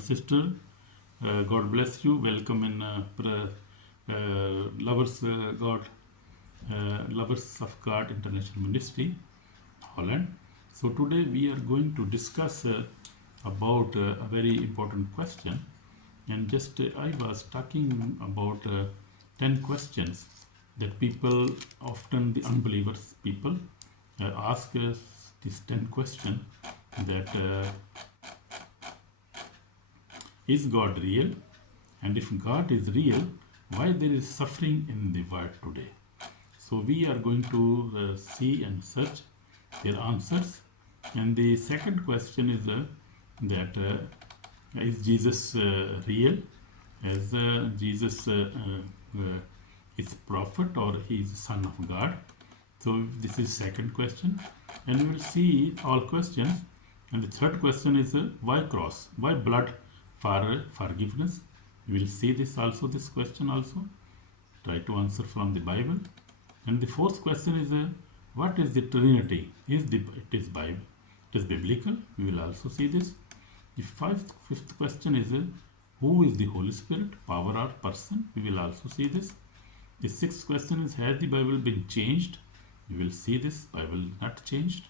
sister. God bless you. Welcome in Lovers Lovers of God International Ministry Holland. So today we are going to discuss about a very important question. And just I was talking about 10 questions that people, often the unbelievers people, ask us this 10 question that is God real? And if God is real, why there is suffering in the world today? So we are going to see and search their answers. And the second question is that is Jesus real? As Jesus is prophet or he is son of God? So this is second question. And we will see all questions. And the third question is why cross? Why blood for forgiveness? We will see this question also. Try to answer from the Bible. And the fourth question is what is the Trinity? It is biblical. We will also see this. The fifth question is who is the Holy Spirit, power or person? We will also see this. The sixth question is, has the Bible been changed? We will see this. Bible not changed.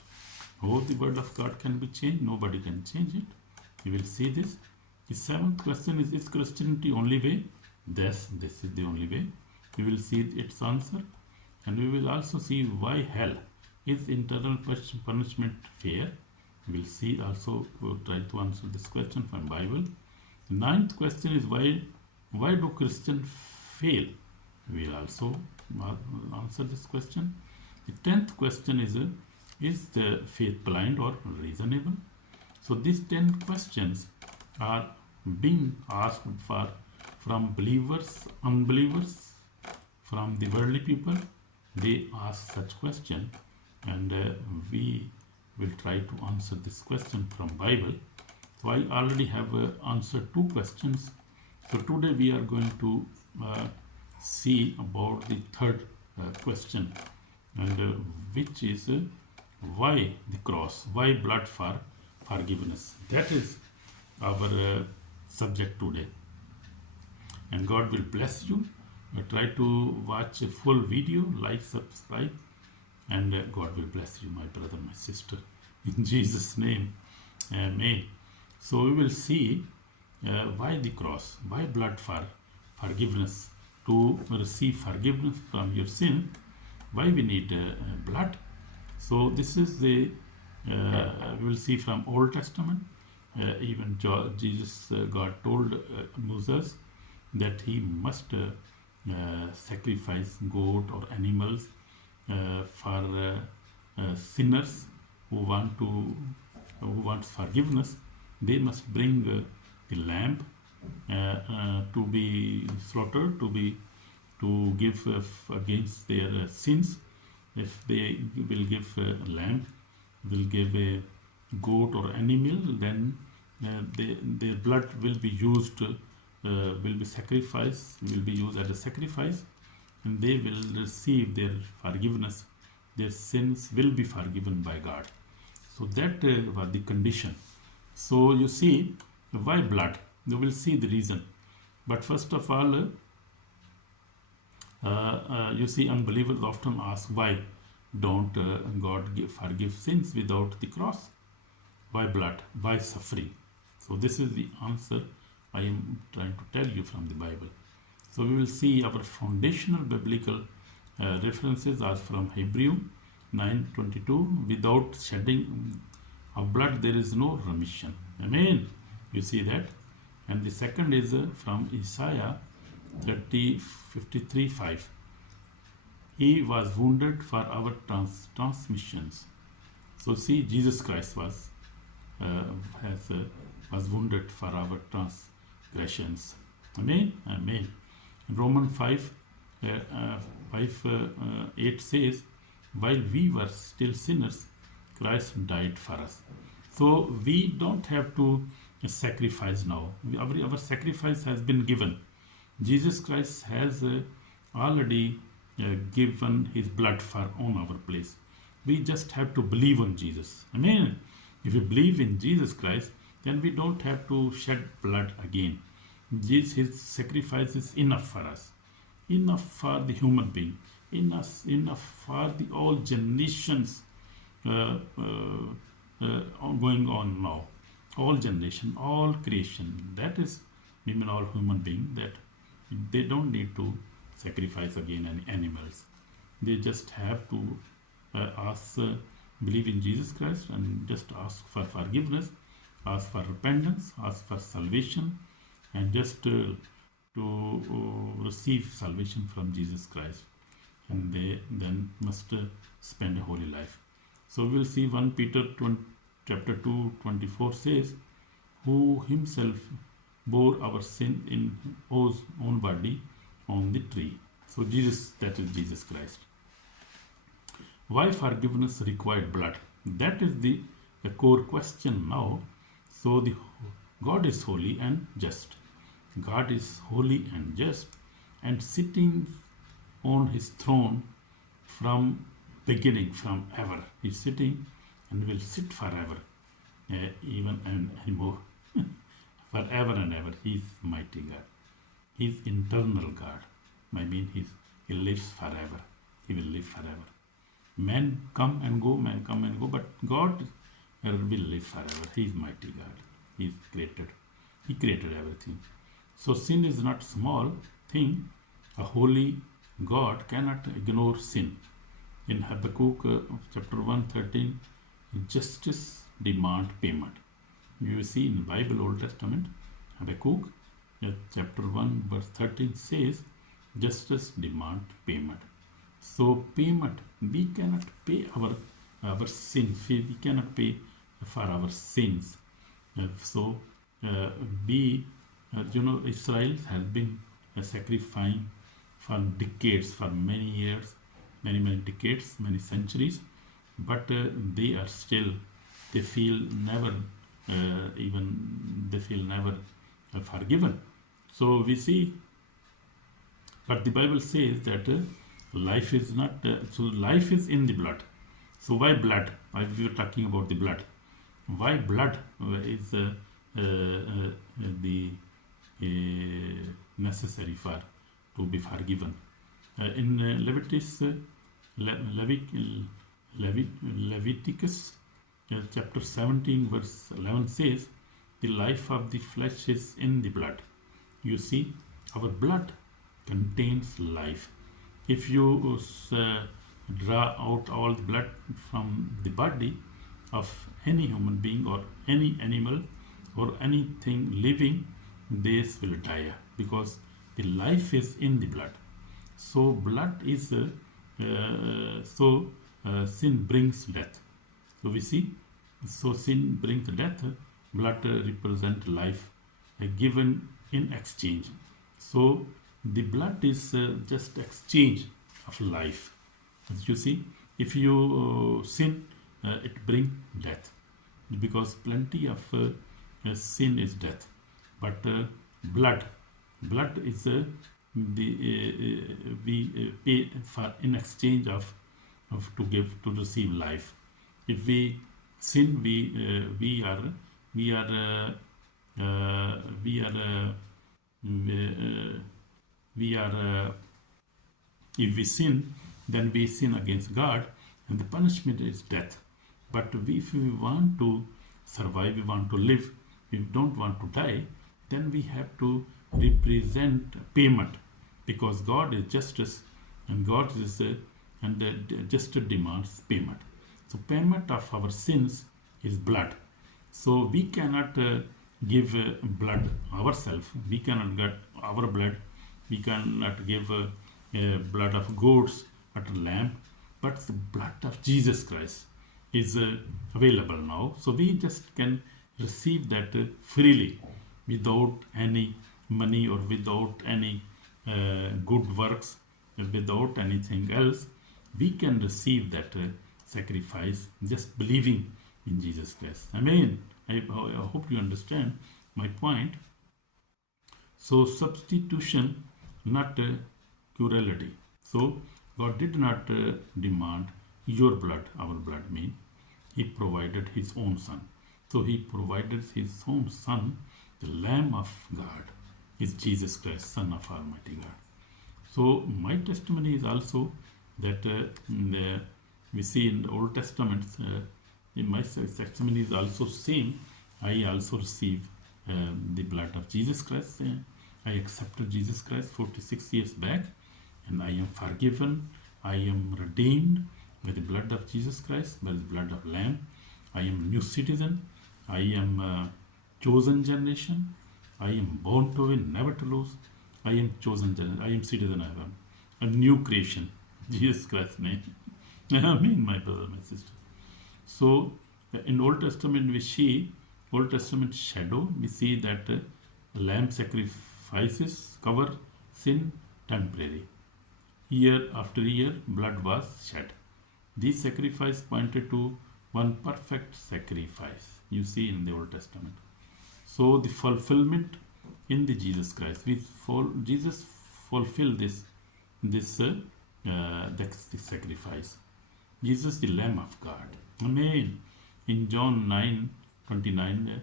How the word of God can be changed? Nobody can change it. We will see this. The seventh question is Christianity only way? This is the only way. We will see its answer. And we will also see why hell is eternal punishment fair. We will see also, we'll try to answer this question from Bible. The ninth question is why do Christians fail? We will also answer this question. The 10th question is the faith blind or reasonable? So these 10 questions are being asked from believers, unbelievers, from the worldly people. They ask such question, and we will try to answer this question from Bible. So I already have answered 2 questions. So today we are going to see about the third question, and which is why the cross, why blood for forgiveness. That is our subject today. And God will bless you. Try to watch a full video, like, subscribe, and God will bless you, my brother, my sister. In Jesus' name, amen. So we will see why the cross, why blood for forgiveness, to receive forgiveness from your sin, why we need blood. So this is the, we will see from Old Testament, even Jesus, God told Moses that he must sacrifice goat or animals for sinners who want forgiveness. They must bring the lamb to be slaughtered, to give against their sins. If they will give a lamb, will give a goat or animal, then their blood will be used, will be sacrificed, will be used as a sacrifice, and they will receive their forgiveness. Their sins will be forgiven by God. So that was the condition. So you see, why blood? You will see the reason. But first of all, you see, unbelievers often ask, why don't God forgive sins without the cross? Why blood? Why suffering? So this is the answer I am trying to tell you from the Bible. So we will see our foundational biblical references are from Hebrew 9:22. Without shedding of blood, there is no remission. Amen. You see that. And the second is from Isaiah 53:5. He was wounded for our transmissions. So see, Jesus Christ was wounded for our transgressions. Amen. Amen. Romans 5:8 says, while we were still sinners, Christ died for us. So we don't have to sacrifice now. Our sacrifice has been given. Jesus Christ has already given his blood on our place. We just have to believe on Jesus. Amen. If you believe in Jesus Christ, then we don't have to shed blood again. His sacrifice is enough for us, enough for the human being, enough for the all generations uh, going on now, all generation, all creation. That is, even all human being, that they don't need to sacrifice again any animals. They just have to believe in Jesus Christ and just ask for forgiveness, ask for repentance, ask for salvation, and just to receive salvation from Jesus Christ. And they then must spend a holy life. So we'll see 1 Peter chapter 2, 24 says, who himself bore our sin in his own body on the tree. So Jesus, that is Jesus Christ. Why forgiveness required blood? That is the core question now. So God is holy and just. God is holy and just, and sitting on his throne from beginning, from ever. He's sitting and will sit forever, even and anymore. Forever and ever. He's mighty God. He's eternal God. I mean, he lives forever. He will live forever. Men come and go, but God will live forever. He is mighty God. He created everything. So sin is not small thing. A holy God cannot ignore sin. In Habakkuk chapter 1:13, justice demand payment. You see in the Bible, Old Testament, Habakkuk chapter 1 verse 13 says, justice demand payment. So payment, we cannot pay our sins. We cannot pay for our sins. Israel has been sacrificing for decades, for many years, many decades, many centuries, but they feel never forgiven. So we see, but the Bible says that life is not, so life is in the blood. So why blood? Why we were talking about the blood? Why blood is necessary to be forgiven? In Leviticus chapter 17 verse 11 says, the life of the flesh is in the blood. You see, our blood contains life. If you draw out all the blood from the body of any human being or any animal or anything living, this will die, because the life is in the blood. So blood is sin brings death. So we see, so sin brings death, blood represents life given in exchange. So the blood is just exchange of life. As you see, if you sin, it brings death, because plenty of sin is death. But blood is we pay for in exchange of to receive life. If we sin, if we sin, then we sin against God, and the punishment is death. But if we want to survive, we want to live, we don't want to die, then we have to represent payment, because God is justice, and God is justice demands payment. So payment of our sins is blood. So we cannot give blood ourselves. We cannot get our blood. We cannot give blood of goats or lamb, but the blood of Jesus Christ is available now. So we just can receive that freely, without any money or without any good works, without anything else. We can receive that sacrifice just believing in Jesus Christ. Amen. I hope you understand my point. So substitution, not plurality. So God did not demand your blood, our blood mean. He provided his own son. So he provided his own Son, the Lamb of God, is Jesus Christ, Son of Almighty God. So my testimony is also that we see in the Old Testament, in my testimony is also same. I also receive the blood of Jesus Christ. I accepted Jesus Christ 46 years back, and I am forgiven. I am redeemed by the blood of Jesus Christ, by the blood of Lamb. I am a new citizen. I am a chosen generation. I am born to win, never to lose. I am chosen generation. I am citizen of heaven, a new creation. Jesus Christ's name. Amen, my brother, my sister. So, in Old Testament we see, Old Testament shadow, we see that lamb sacrifices cover sin temporary. Year after year, blood was shed. This sacrifice pointed to one perfect sacrifice you see in the Old Testament. So the fulfillment in the Jesus Christ, Jesus fulfilled this sacrifice. Jesus, the Lamb of God. Amen. In John 9:29,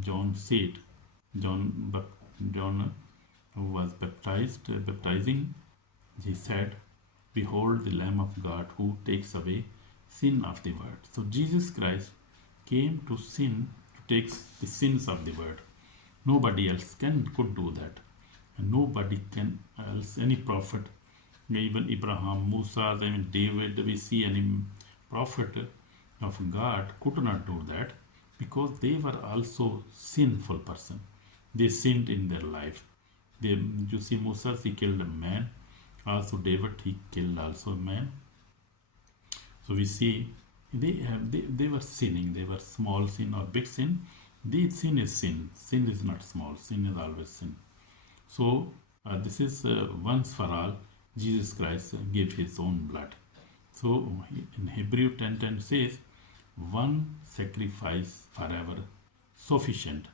John said, John was baptizing. He said, "Behold the Lamb of God who takes away sin of the world." So Jesus Christ came to take the sins of the world. Nobody else could do that, and nobody can else. Any prophet, even Abraham, Musa, even David, we see any prophet of God could not do that, because they were also sinful person. They sinned in their life. You see, Moses, he killed a man. Also David, he killed also a man. So we see they were sinning. They were small sin or big sin. The sin is sin. Sin is not small. Sin is always sin. So this is once for all. Jesus Christ gave his own blood. So in Hebrew 10:10 says, one sacrifice forever sufficient,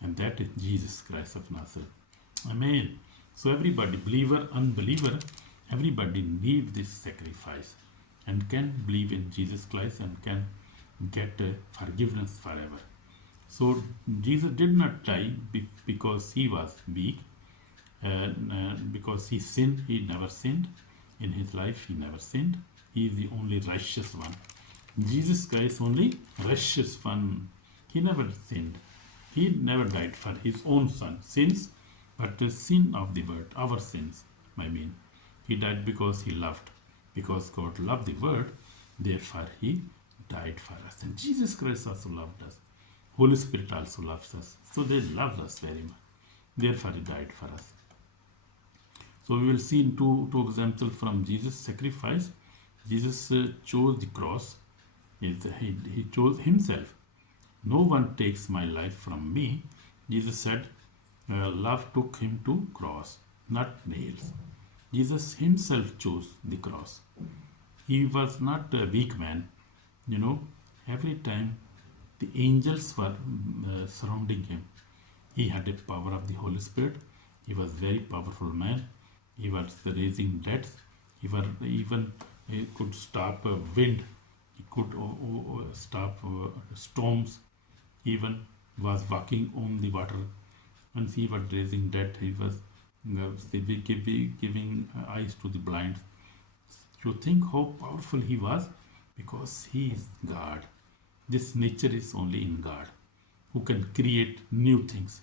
and that is Jesus Christ of Nazareth. Amen. So everybody, believer, unbeliever, everybody needs this sacrifice and can believe in Jesus Christ and can get forgiveness forever. So Jesus did not die because he was weak, because he sinned. He never sinned. In his life, he never sinned. He is the only righteous one. Jesus Christ, only righteous one. He never sinned. He never died for his own sins, but the sin of the world, our sins, I mean. He died because he loved. Because God loved the world, therefore he died for us. And Jesus Christ also loved us. Holy Spirit also loves us. So they love us very much. Therefore he died for us. So we will see in two examples from Jesus' sacrifice. Jesus chose the cross. He chose himself. No one takes my life from me. Jesus said, love took him to cross, not nails. Jesus himself chose the cross. He was not a weak man. Every time the angels were surrounding him, he had the power of the Holy Spirit. He was a very powerful man. He was raising dead. He could stop wind. He could stop storms. Even was walking on the water. Once he was raising dead, he was giving eyes to the blind. You think how powerful he was? Because he is God. This nature is only in God, who can create new things,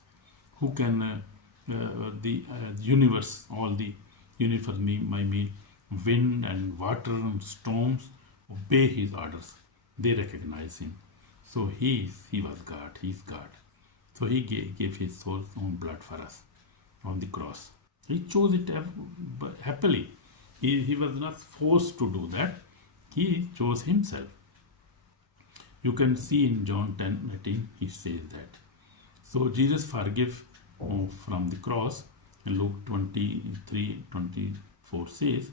who can the universe, all the universe, I mean wind and water and storms obey his orders. They recognize him. So he was God. He is God. So he gave his own blood for us on the cross. He chose it happily. He was not forced to do that. He chose himself. You can see in John 10:18, he says that. So Jesus forgive from the cross. And Luke 23:24 says,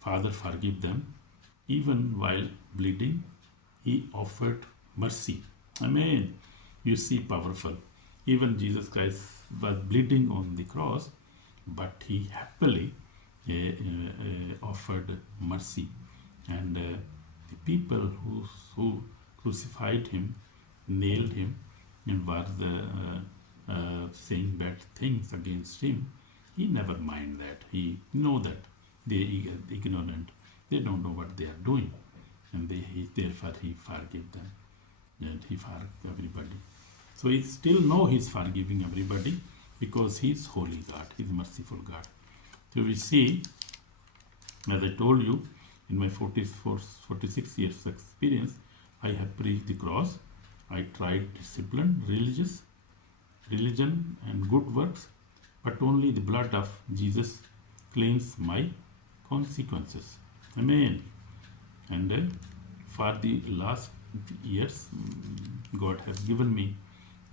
Father, forgive them. Even while bleeding, he offered mercy. Amen. You see, powerful. Even Jesus Christ was bleeding on the cross, but he happily offered mercy. And the people who crucified him nailed him and was saying bad things against him, he never mind that. He know that they are ignorant. They don't know what they are doing, and therefore he forgive them, and he forgive everybody. So he still know he's forgiving everybody because he's holy God, he's merciful God. So we see, as I told you, in my 46 years experience, I have preached the cross. I tried discipline, religion and good works, but only the blood of Jesus cleans my consequences. Amen. And for the last years, God has given me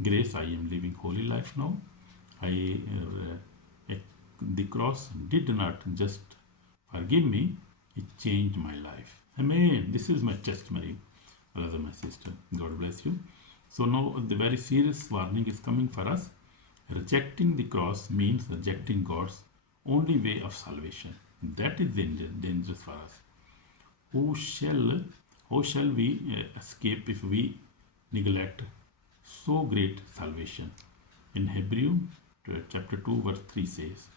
grace. I am living holy life now. The cross did not just forgive me, it changed my life. Amen. This is my testimony, brother, my sister. God bless you. So now the very serious warning is coming for us. Rejecting the cross means rejecting God's only way of salvation. That is dangerous for us. How shall we escape if we neglect so great salvation? In Hebrew chapter 2 verse 3 says,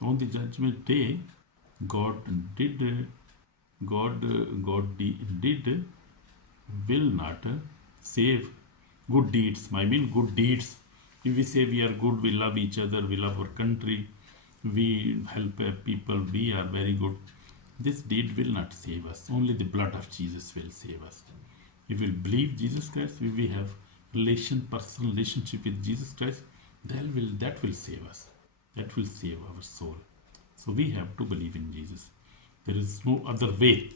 on the judgment day, God will not save good deeds. I mean good deeds. If we say we are good, we love each other, we love our country, we help people, we are very good. This deed will not save us. Only the blood of Jesus will save us. If we believe Jesus Christ, if we have personal relationship with Jesus Christ, that will save us. That will save our soul. So we have to believe in Jesus. There is no other way.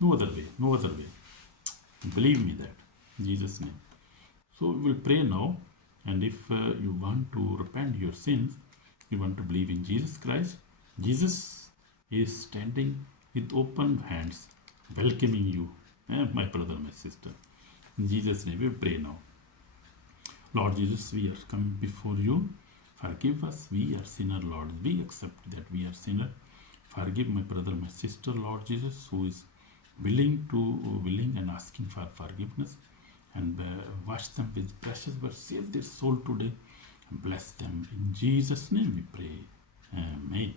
No other way. No other way. Believe me that. In Jesus' name. So we will pray now. And if you want to repent your sins, you want to believe in Jesus Christ, Jesus is standing with open hands, welcoming you, my brother, my sister. In Jesus' name, we pray now. Lord Jesus, we are coming before you. Forgive us, we are sinner, Lord. We accept that we are sinner. Forgive my brother, my sister, Lord Jesus, who is willing and asking for forgiveness. And wash them with precious blood. Save their soul today and bless them. In Jesus' name we pray. Amen.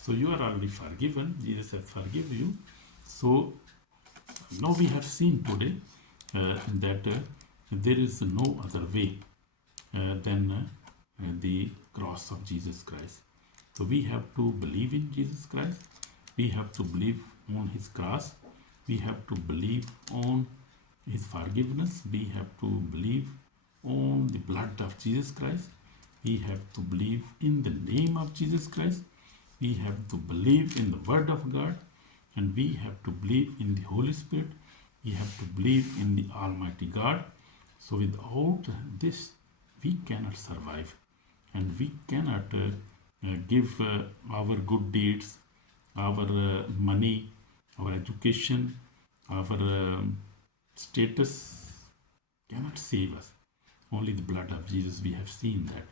So you are already forgiven. Jesus has forgiven you. So now we have seen today that there is no other way than the cross of Jesus Christ. So we have to believe in Jesus Christ. We have to believe on his cross. We have to believe on his forgiveness. We have to believe on the blood of Jesus Christ. We have to believe in the name of Jesus Christ. We have to believe in the word of God, and we have to believe in the Holy Spirit. We have to believe in the Almighty God. So without this, we cannot survive, and we cannot give our good deeds, our money, our education, our status cannot save us. Only the blood of Jesus, we have seen that.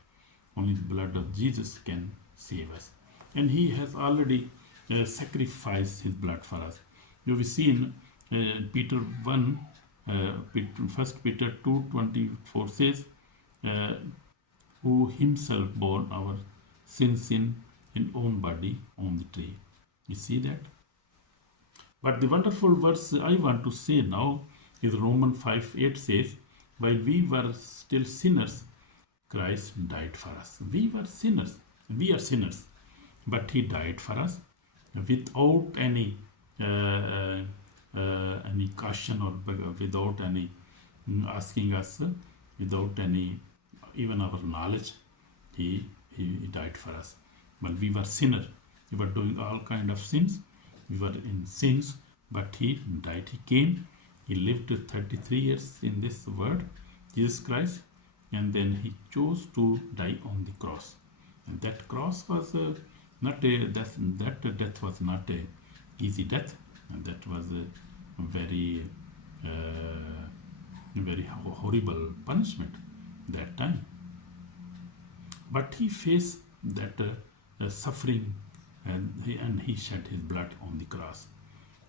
Only the blood of Jesus can save us. And he has already sacrificed his blood for us. You have seen Peter 1, 1 Peter 2:24 says, who himself bore our sins in own body on the tree. You see that? But the wonderful verse I want to say now is Romans 5:8 says, while we were still sinners, Christ died for us. We were sinners. We are sinners. But he died for us without any caution or without any asking us, without any even our knowledge. He died for us. But we were sinners. We were doing all kind of sins. We were in sins, but he died. He came. He lived 33 years in this world, Jesus Christ, and then he chose to die on the cross. And that cross was not a death. That death was not a easy death, and that was a very horrible punishment that time. But he faced that suffering, and he shed his blood on the cross.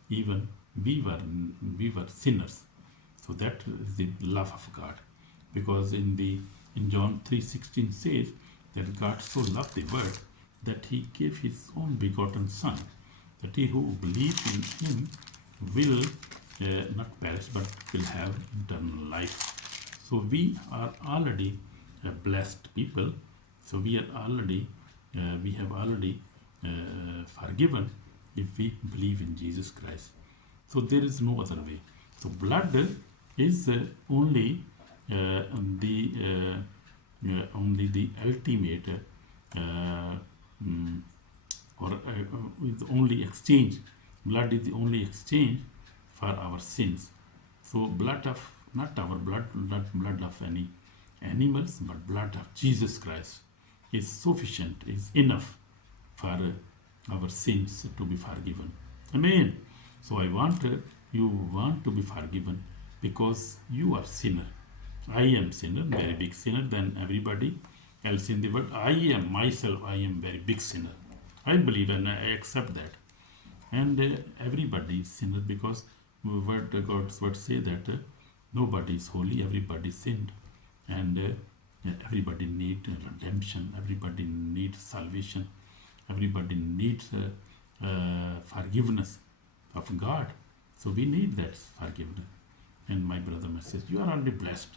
Even we were sinners. So that is the love of God. because in John 3:16 says that God so loved the world that he gave his own begotten Son, that he who believes in him will not perish but will have eternal life. So we are already blessed people. So we have already forgiven if we believe in Jesus Christ. So there is no other way. So blood is only the ultimate mm, is the only exchange. Blood is the only exchange for our sins. So blood of not our blood, not blood of any animals, but blood of Jesus Christ is sufficient, is enough for our sins to be forgiven. Amen. So you want to be forgiven because you are sinner. I am sinner, very big sinner than everybody else in the world. I am very big sinner. I believe and I accept that. And everybody is sinner because God's word say that nobody is holy, everybody sinned. And everybody needs redemption, everybody needs salvation, everybody needs forgiveness of God. So we need that forgiveness. And my brother, my sister, you are already blessed.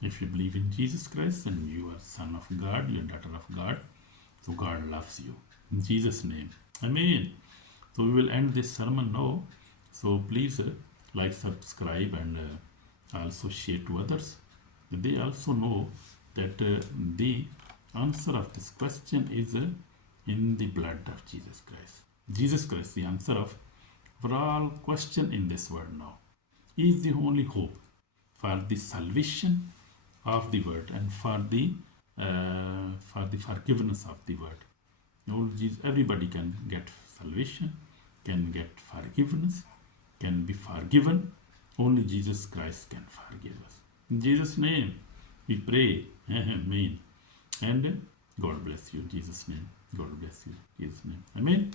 If you believe in Jesus Christ and you are son of God, you are daughter of God, so God loves you. In Jesus' name. Amen. So we will end this sermon now. So please like, subscribe, and also share to others. They also know that the answer of this question is in the blood of Jesus Christ. Jesus Christ, the answer of for all question in this world now, is the only hope for the salvation of the world and for the forgiveness of the world. Everybody can get salvation, can get forgiveness, can be forgiven. Only Jesus Christ can forgive us. In Jesus' name, we pray. Amen. And God bless you. In Jesus' name. God bless you. In Jesus' name. Amen.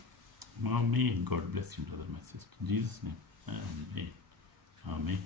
Amen. God bless you, brother, my sister. In Jesus' name. Amen. Amen.